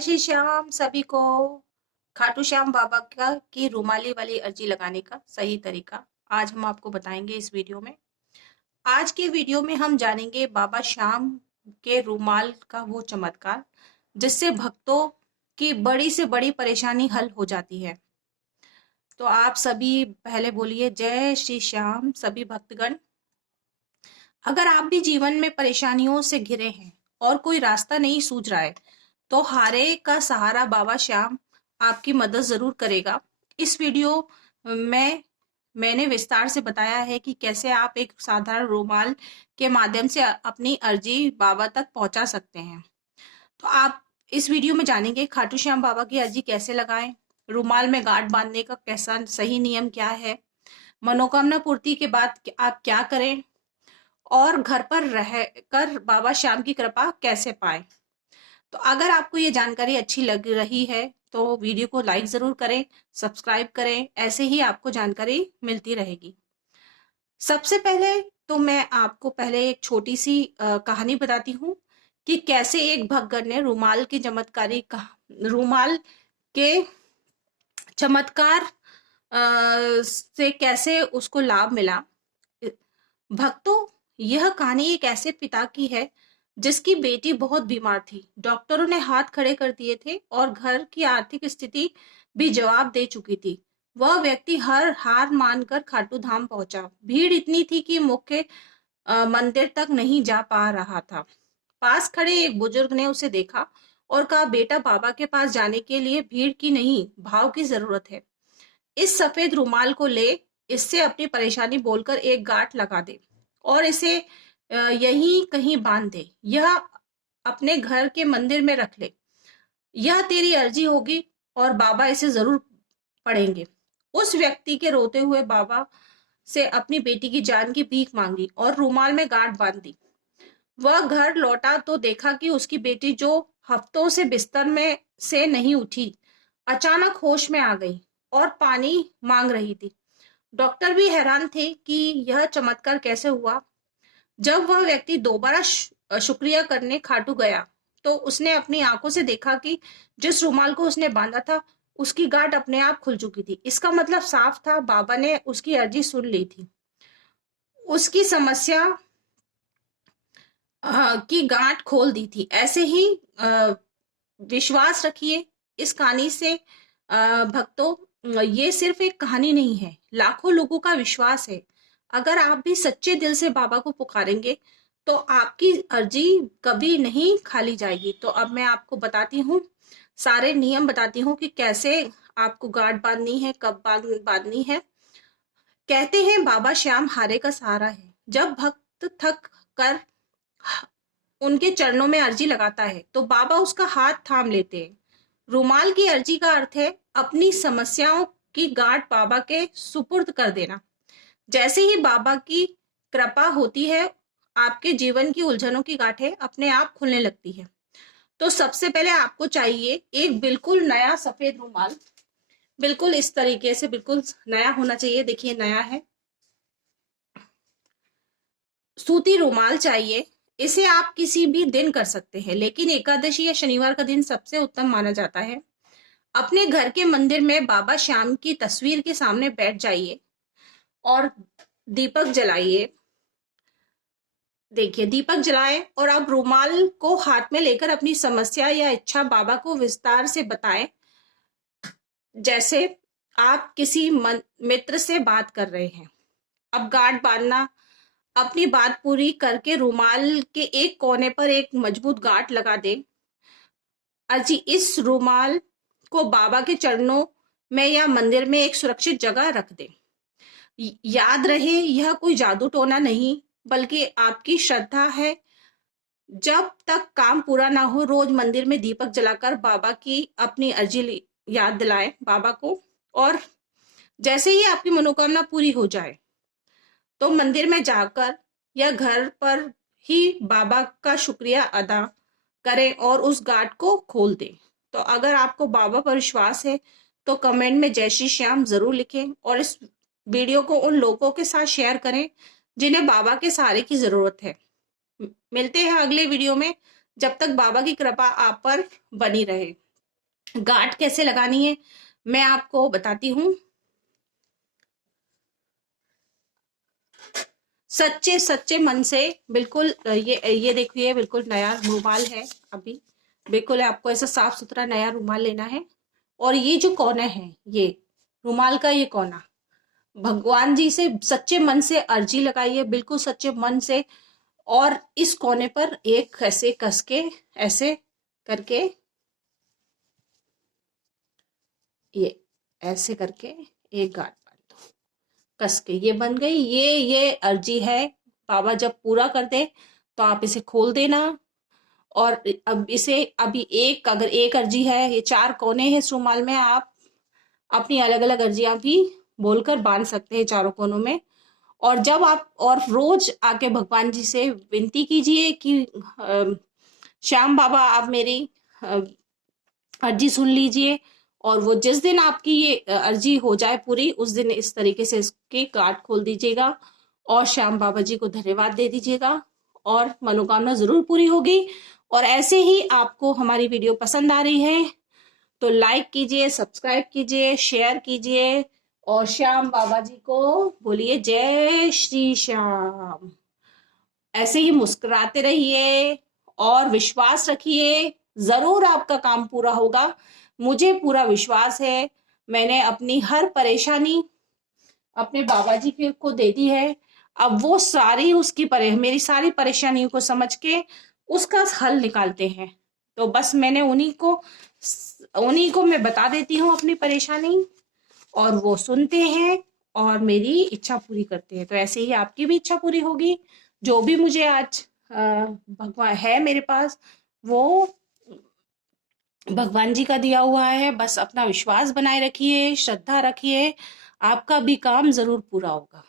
श्री श्याम सभी को। खाटू श्याम बाबा का की रुमाली वाली अर्जी लगाने का सही तरीका आज हम आपको बताएंगे इस वीडियो में। आज के वीडियो में हम जानेंगे बाबा श्याम के रुमाल का वो चमत्कार जिससे भक्तों की बड़ी से बड़ी परेशानी हल हो जाती है। तो आप सभी पहले बोलिए जय श्री श्याम सभी भक्तगण। अगर आप भी जीवन में परेशानियों से घिरे हैं और कोई रास्ता नहीं सूझ रहा है तो हारे का सहारा बाबा श्याम आपकी मदद जरूर करेगा। इस वीडियो में मैंने विस्तार से बताया है कि कैसे आप एक साधारण रुमाल के माध्यम से अपनी अर्जी बाबा तक पहुंचा सकते हैं। तो आप इस वीडियो में जानेंगे खाटू श्याम बाबा की अर्जी कैसे लगाएं, रुमाल में गांठ बांधने का कैसा सही नियम क्या है, मनोकामना पूर्ति के बाद आप क्या करें और घर पर रहकर बाबा श्याम की कृपा कैसे पाएं। तो अगर आपको ये जानकारी अच्छी लग रही है तो वीडियो को लाइक जरूर करें, सब्सक्राइब करें, ऐसे ही आपको जानकारी मिलती रहेगी। सबसे पहले तो मैं आपको पहले एक छोटी सी कहानी बताती हूँ कि कैसे एक भगत ने रुमाल के चमत्कार से कैसे उसको लाभ मिला। भक्तों, यह कहानी एक ऐसे पिता की है जिसकी बेटी बहुत बीमार थी। डॉक्टरों ने हाथ खड़े कर दिए थे और घर की आर्थिक स्थिति भी जवाब दे चुकी थी। वह व्यक्ति हर हार मानकर खाटू धाम पहुंचा। भीड़ इतनी थी कि मुख्य मंदिर तक नहीं जा पा रहा था। पास खड़े एक बुजुर्ग ने उसे देखा और कहा, बेटा, बाबा के पास जाने के लिए भीड़ की नहीं, भाव की जरूरत है। इस सफेद रुमाल को ले, इससे अपनी परेशानी बोलकर एक गांठ लगा दे और इसे यहीं कहीं बांध दे। यह अपने घर के मंदिर में रख ले। यह तेरी अर्जी होगी और बाबा इसे जरूर पढ़ेंगे। उस व्यक्ति के रोते हुए बाबा से अपनी बेटी की जान की भीख मांगी और रुमाल में गांठ बांध दी। वह घर लौटा तो देखा कि उसकी बेटी, जो हफ्तों से बिस्तर में से नहीं उठी, अचानक होश में आ गई और पानी मांग रही थी। डॉक्टर भी हैरान थे कि यह चमत्कार कैसे हुआ। जब वह व्यक्ति दोबारा शुक्रिया करने खाटू गया तो उसने अपनी आंखों से देखा कि जिस रुमाल को उसने बांधा था उसकी गांठ अपने आप खुल चुकी थी। इसका मतलब साफ था, बाबा ने उसकी अर्जी सुन ली थी। उसकी समस्या की गांठ खोल दी थी। ऐसे ही विश्वास रखिए इस कहानी से। भक्तों, ये सिर्फ एक कहानी नहीं है, लाखों लोगों का विश्वास है। अगर आप भी सच्चे दिल से बाबा को पुकारेंगे तो आपकी अर्जी कभी नहीं खाली जाएगी। तो अब मैं आपको बताती हूँ, सारे नियम बताती हूँ कि कैसे आपको गांठ बांधनी है, कब बांधनी है। कहते हैं बाबा श्याम हारे का सहारा है। जब भक्त थक कर उनके चरणों में अर्जी लगाता है तो बाबा उसका हाथ थाम लेते हैं। रुमाल की अर्जी का अर्थ है अपनी समस्याओं की गांठ बाबा के सुपुर्द कर देना। जैसे ही बाबा की कृपा होती है, आपके जीवन की उलझनों की गांठें अपने आप खुलने लगती है। तो सबसे पहले आपको चाहिए एक बिल्कुल नया सफेद रुमाल। बिल्कुल इस तरीके से, बिल्कुल नया होना चाहिए। देखिए, नया है। सूती रुमाल चाहिए। इसे आप किसी भी दिन कर सकते हैं, लेकिन एकादशी या शनिवार का दिन सबसे उत्तम माना जाता है। अपने घर के मंदिर में बाबा श्याम की तस्वीर के सामने बैठ जाइए और दीपक जलाइए। देखिए, दीपक जलाएं और अब रुमाल को हाथ में लेकर अपनी समस्या या इच्छा बाबा को विस्तार से बताएं, जैसे आप किसी मित्र से बात कर रहे हैं। अब गांठ बांधना। अपनी बात पूरी करके रुमाल के एक कोने पर एक मजबूत गांठ लगा दें। अर्जी, इस रुमाल को बाबा के चरणों में या मंदिर में एक सुरक्षित जगह रख दें। याद रहे, यह कोई जादू टोना नहीं बल्कि आपकी श्रद्धा है। जब तक काम पूरा ना हो, रोज मंदिर में दीपक जलाकर बाबा की अपनी अर्जी याद दिलाएं बाबा को। और जैसे ही आपकी मनोकामना पूरी हो जाए तो मंदिर में जाकर या घर पर ही बाबा का शुक्रिया अदा करें और उस गांठ को खोल दें। तो अगर आपको बाबा पर विश्वास है तो कमेंट में जय श्री श्याम जरूर लिखें और इस वीडियो को उन लोगों के साथ शेयर करें जिन्हें बाबा के सहारे की जरूरत है। मिलते हैं अगले वीडियो में। जब तक बाबा की कृपा आप पर बनी रहे। गांठ कैसे लगानी है मैं आपको बताती हूँ। सच्चे सच्चे मन से बिल्कुल ये देखिए, बिल्कुल नया रुमाल है अभी, बिल्कुल आपको ऐसा साफ सुथरा नया रुमाल लेना है। और ये जो कोना है, ये रुमाल का ये कोना, भगवान जी से सच्चे मन से अर्जी लगाइए, बिल्कुल सच्चे मन से। और इस कोने पर एक ऐसे कस के, ऐसे करके, ये ऐसे करके एक गांठ बांध दो कस के। ये बन गई, ये अर्जी है। बाबा जब पूरा कर दे तो आप इसे खोल देना। और अब इसे अभी एक, अगर एक अर्जी है, ये 4 कोने हैं इस रुमाल में, आप अपनी अलग अलग अर्जियां भी बोलकर बांध सकते हैं चारों कोनों में। और जब आप, और रोज आके भगवान जी से विनती कीजिए कि श्याम बाबा आप मेरी अ, अर्जी सुन लीजिए। और वो जिस दिन आपकी ये अर्जी हो जाए पूरी, उस दिन इस तरीके से इसके गांठ खोल दीजिएगा और श्याम बाबा जी को धन्यवाद दे दीजिएगा, और मनोकामना जरूर पूरी होगी। और ऐसे ही आपको हमारी वीडियो पसंद आ रही है तो लाइक कीजिए, सब्सक्राइब कीजिए, शेयर कीजिए, और श्याम बाबा जी को बोलिए जय श्री श्याम। ऐसे ही मुस्कुराते रहिए और विश्वास रखिए, जरूर आपका काम पूरा होगा। मुझे पूरा विश्वास है। मैंने अपनी हर परेशानी अपने बाबा जी को दे दी है। अब वो सारी मेरी सारी परेशानियों को समझ के उसका हल निकालते हैं। तो बस मैंने उन्हीं को मैं बता देती हूँ अपनी परेशानी, और वो सुनते हैं और मेरी इच्छा पूरी करते हैं। तो ऐसे ही आपकी भी इच्छा पूरी होगी। जो भी मुझे आज भगवान है मेरे पास, वो भगवान जी का दिया हुआ है। बस अपना विश्वास बनाए रखिए, श्रद्धा रखिए, आपका भी काम जरूर पूरा होगा।